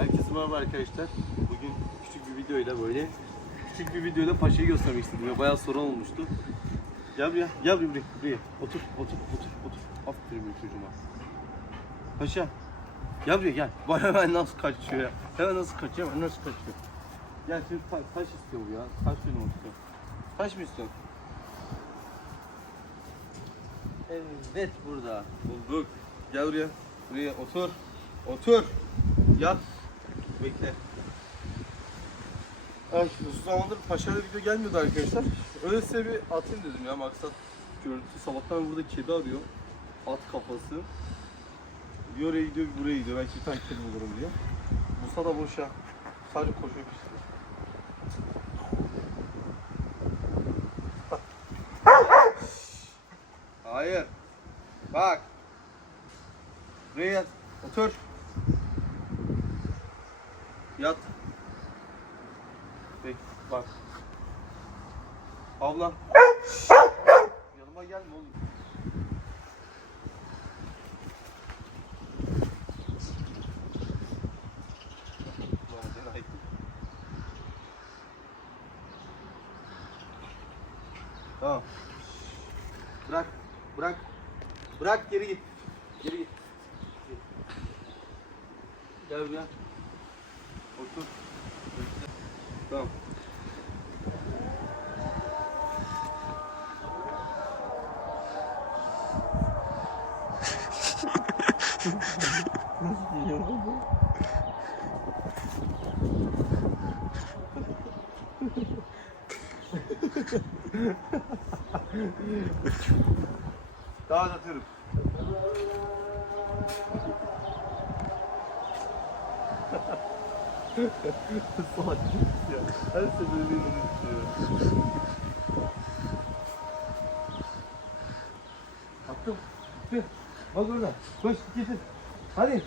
Herkese merhaba arkadaşlar. Bugün küçük bir videoyla böyle küçük bir videoyla paşayı göstermek istedim ve bayağı sorun olmuştu. Gel buraya, gel buraya, buraya. Otur, otur, otur, otur. Aferin benim çocuğuma. Paşa, gel buraya gel. Bak hemen nasıl kaçıyor ya. Hemen nasıl kaçıyor, hemen nasıl kaçıyor. Gel şimdi ta- taş istiyor bu ya. Taş benim istiyor. Taş mı istiyorsun? Evet burada. Bulduk. Gel buraya. Buraya otur. Otur. Yat. Bekle. Ay uzun zamandır Paşa'yla video gelmiyordu arkadaşlar. Öyle bir atayım dedim ya maksat görüntü. Sabahtan burada kedi arıyor. At kafası. Bir oraya gidiyor bir buraya gidiyor. Belki bir tane kedi bulurum diye. Musa da boşa. Sadece koşuyor işte. Hayır. Bak. Buraya. Otur. Yat. Bek, bak. Abla. Yanıma gelme oğlum. Tamam. Bırak. Bırak. Bırak geri git. Geri git. Gel buraya. Otur. Tamam. Daha da atıyorum. Salak ya. Her seferinde unutuyor. Attım. Gitti. Bak orada. Koş getir. Hadi.